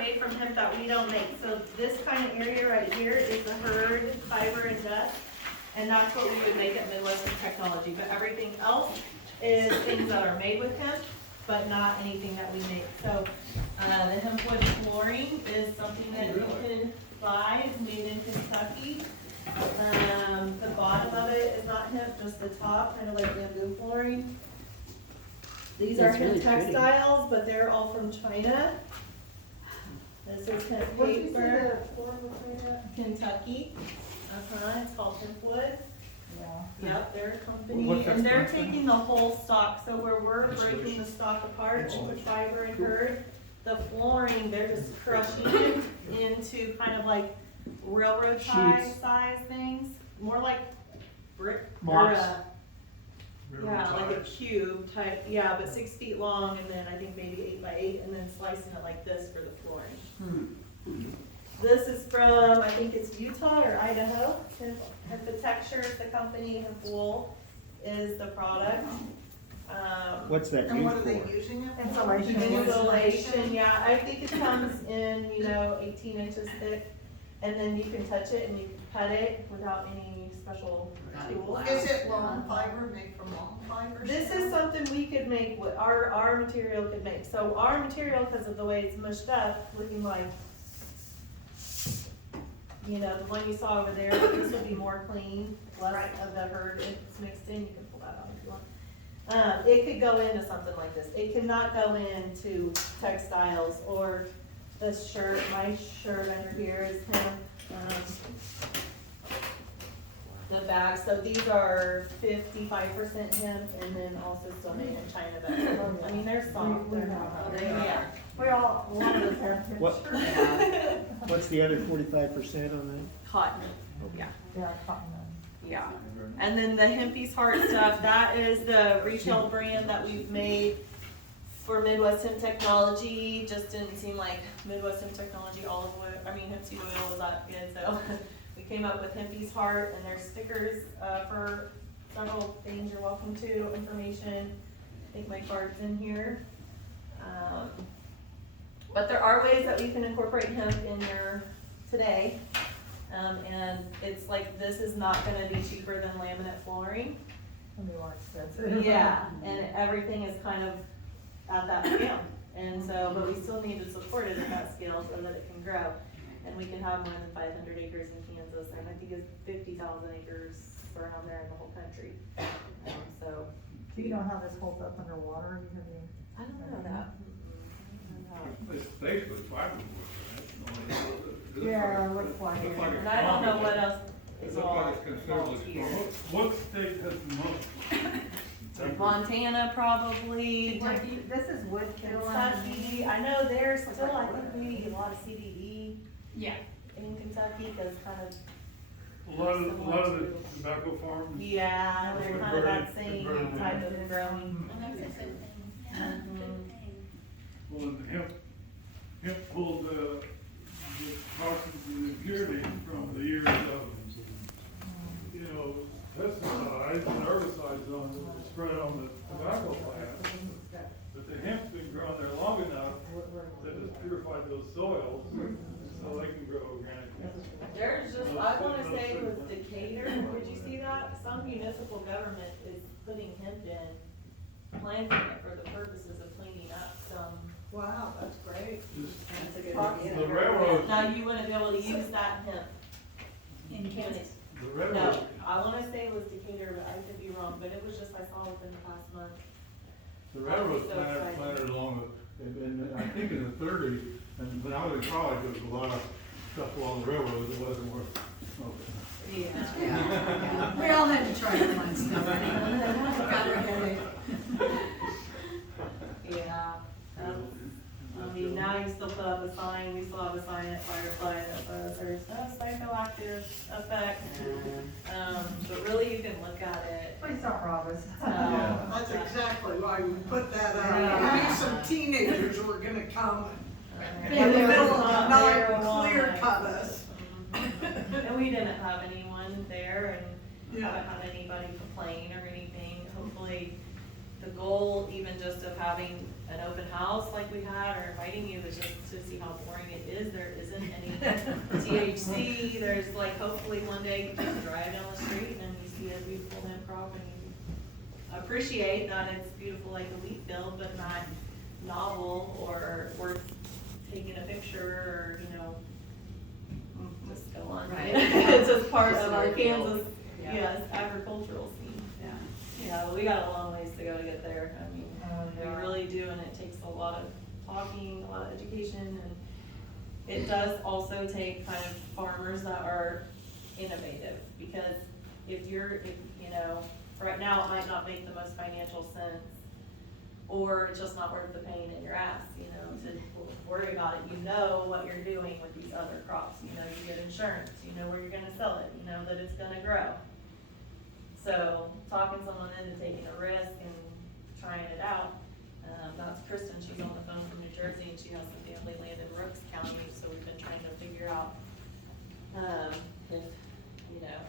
made from hemp that we don't make. So this kind of area right here is the herd fiber and dust, and that's what we would make at Midwestern Technology. But everything else is things that are made with hemp, but not anything that we make. So the hemp wood flooring is something that you can buy. It's made in Kentucky. The bottom of it is not hemp, just the top, kind of like bamboo flooring. These are That's really hemp pretty. textiles, but they're all from China. This is hemp What did you say paper, the floor was made of? Kentucky. It's called hemp wood. Yeah. Yep, they're a company, What's that and they're from? taking the whole stock, so where we're breaking Insulation. the stock apart, with fiber and herd, the flooring, they're just crushing it into kind of like railroad tie Sheets. size things, more like brick. or, Blocks. Yeah, like a cube type, yeah, but 6 feet long, and then I think maybe 8 by 8, and then slicing it like this for the flooring. This is from, I think it's Utah or Idaho. Hemp Texture is the company, Hemp Wool is the product. What's that And used what are they for? using it for? Insulation, yeah, I think it comes in, 18 inches thick, and then you can touch it and you can cut it without any special tools. Is it long fiber, made from long fiber? This is something we could make, what our material could make. So our material, because of the way it's mushed up, looking like, the one you saw over there, this would be more clean, less of the herd it's mixed in. You can pull that out if you want. It could go into something like this. It cannot go into textiles or this shirt. My shirt under here is hemp. The bags, so these are 55% hemp, and then also still made in China, but, I mean, they're soft, they're not, yeah. We all, a lot of us have What? pictures. What's the other 45% on Cotton, yeah, Yeah, cotton. yeah. And then the Hempy's Heart stuff, that is the retail brand that we've made for Midwest Hemp Technology. Just didn't seem like Midwest Hemp Technology olive oil, hemp seed oil was that good, so we came up with Hempy's Heart, and there's stickers, for several things. You're welcome to, information. I think my card's in here. But there are ways that we can incorporate hemp in there today. And it's like, this is not gonna be cheaper than laminate flooring. It'll be more expensive. Yeah, and everything is kind of at that scale. And so, but we still need to support it at that scale so that it can grow. And we can have more than 500 acres in Kansas, and I think it's 50,000 acres around there in the whole country. So, Do you know how this holds up underwater? Do you have any? I don't know that. It's basically fiberboard, right? Yeah, it looks like it. And I don't know what else It is looks all like it's considerably involved here. smaller. What state has the most? Montana probably, This is wood Kentucky, I know there's still, I think maybe a lot of CBD Yeah. in Kentucky, cause kind of, A lot of the tobacco farms. yeah, they're kind of that same Converted. type of growing. And that's a good thing. Mhm. Good thing. Well, and hemp pulled the toxins and impurities from the years of, pesticides and herbicides spread on the tobacco plants. But the hemp's been grown there long enough that it's purified those soils so they can grow organically. There's just, I wanna say it was Decatur, did you see that? Some municipal government is putting hemp in, planting it for the purposes of cleaning up some. Wow, that's great. That's a good idea. The railroad, Now, you wouldn't be able to use that hemp. In Kansas. the railroad, No, I wanna say it was Decatur, but I could be wrong, but it was just, I saw within the past month. the railroad So exciting. planted along, I think in the 30s, and when I was in college, there was a lot of stuff along the railroads that wasn't worth smoking. Yeah. We all had to try to find stuff. Got our headache. Yeah. I mean, now you still put up a sign, we still have a sign at Firefly that says there's no psychoactive effect. But really you can look at it. Please don't rob us. Yeah. That's exactly why we put that up. Yeah. Maybe some teenagers were gonna come in the Maybe middle of it's the not night and marijuana. clear cut us. And we didn't have anyone there and Yeah. haven't had anybody complain or anything. Hopefully, the goal even just of having an open house like we had, or inviting you, is just to see how boring it is. There isn't any THC, there's like, hopefully one day you just drive down the street and you see a beautiful hemp crop and you appreciate that it's beautiful like a wheat field, but not novel or worth taking a picture, or, you know, just go on, right? It's just part of our Kansas, Yeah. yes, agricultural scene. Yeah. Yeah, but we got a long ways to go to get there. I mean, yeah. we really do, and it takes a lot of talking, a lot of education, and it does also take kind of farmers that are innovative, because if you know, right now it might not make the most financial sense, or it's just not worth the pain in your ass, you know, to worry about it. You know what you're doing with these other crops, you know, you get insurance, you know where you're gonna sell it, you know that it's gonna grow. So talking someone into taking a risk and trying it out, that's Kristen, she's on the phone from New Jersey, and she has some family land in Rooks County, so we've been trying to figure out, if, you know,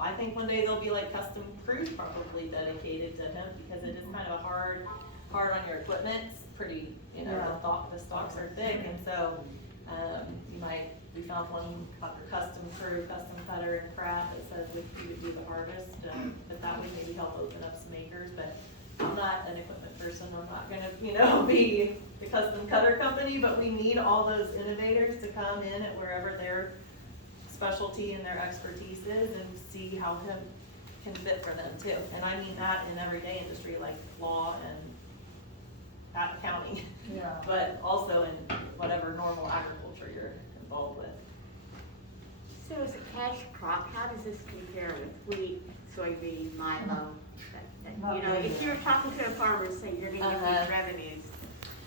I think one day there'll be like custom crews probably dedicated to hemp, because it is kind of hard on your equipment. It's pretty, you know, the stalks are thick, and so, we found one custom crew, custom cutter in Pratt that says we would do the harvest, but that would maybe help open up some acres, but I'm not an equipment person, I'm not gonna, you know, be the custom cutter company, but we need all those innovators to come in at wherever their specialty and their expertise is, and see how hemp can fit for them too. And I mean that in everyday industry, like law and accounting, Yeah. but also in whatever normal agriculture you're involved with. So as a cash crop, how does this compare with wheat, soybean, milo? You know, if you're talking to a farmer and saying you're gonna get these revenues,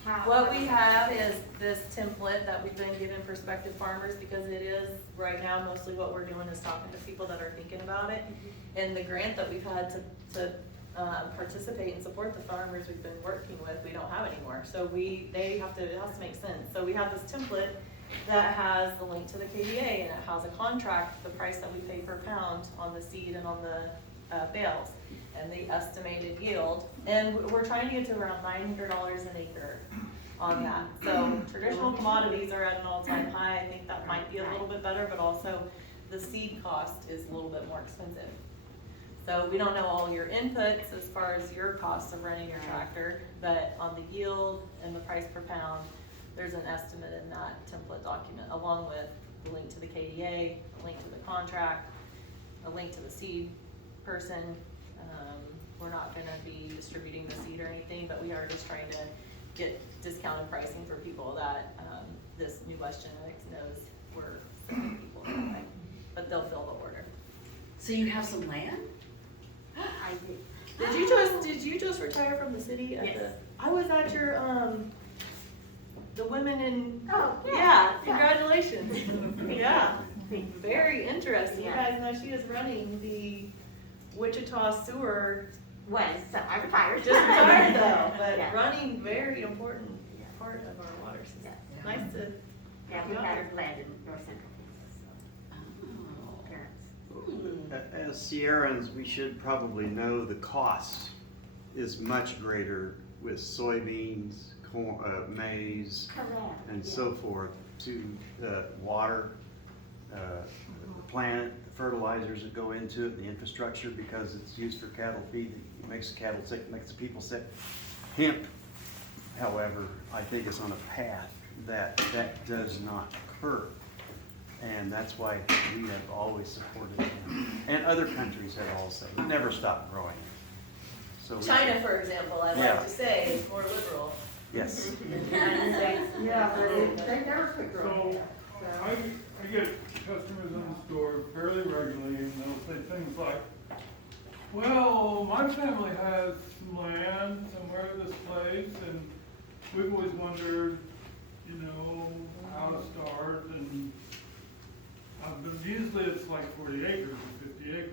how? What we have is this template that we've been giving prospective farmers, because it is, right now, mostly what we're doing is talking to people that are thinking about it. And the grant that we've had to participate and support the farmers we've been working with, we don't have anymore. So it has to make sense. So we have this template that has the link to the KDA, and it has a contract, the price that we pay per pound on the seed and on the bales, and the estimated yield. And we're trying to get to around $900 an acre on that. So traditional commodities are at an all-time high. I think that might be a little bit better, but also the seed cost is a little bit more expensive. So we don't know all your inputs as far as your costs of running your tractor, but on the yield and the price per pound, there's an estimate in that template document, along with the link to the KDA, a link to the contract, a link to the seed person. We're not gonna be distributing the seed or anything, but we are just trying to get discounted pricing for people that, this new West Genetics knows we're sending people their way, but they'll fill the order. So you have some land? I did. Did you just retire from the city? Yes. I was at your, the women in, Oh, yeah, congratulations. Yeah, Thank you. very interesting. You Yeah. guys know she is running the Wichita sewer, Was, so I retired. just retired though, but Yeah. running very important Yeah. part of our water system. Yeah. Nice to, Yeah, we had land in North Central Kansas, so parents. As Sierrans, we should probably know the cost is much greater with soybeans, corn, maize, Correct. and yeah. so forth, to water, the plant, the fertilizers that go into it, the infrastructure, because it's used for cattle feed. It makes the cattle sick, makes the people sick. Hemp, however, I think is on a path that does not occur. And that's why we have always supported hemp. And other countries have also. They never stopped growing it. So China, for example, I'd Yeah. like to say, is more liberal Yes. than the United States. Yeah, but they never quit growing. So, So, I get customers in the store fairly regularly, and they'll say things like, well, my family has some land somewhere this place, and we've always wondered, you know, how to start, and, but usually it's like 40 acres or 50 acres.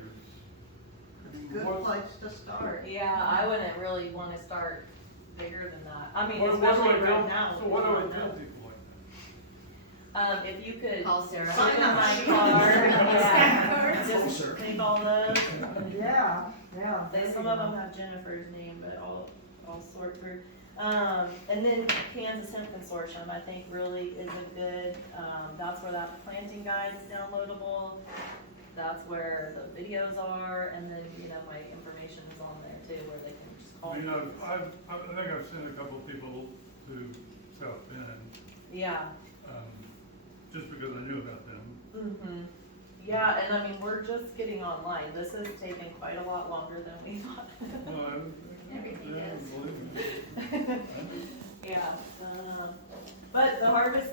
And good what's- place to start. Yeah, I wouldn't really wanna start bigger than that. I mean, what do I especially tell- right now. So what do I you tell know. people like If you could. Call Sarah. Sign Sign up up my sheet. card, Stack yeah, cards. just take all those. Yeah, yeah. Some of them have Jennifer's name, but I'll sort through. And then Kansas Hemp Consortium, I think really is a good, that's where that planting guide is downloadable. That's where the videos are, and then, you know, my information is on there too, where they can just call I me. mean, I think I've sent a couple of people to South Bend, Yeah, just because I knew about them. mm-hmm. Yeah, and I mean, we're just getting online. This has taken quite a lot longer than we thought. Well, Everything yeah, does. believe me. Yeah, but the harvest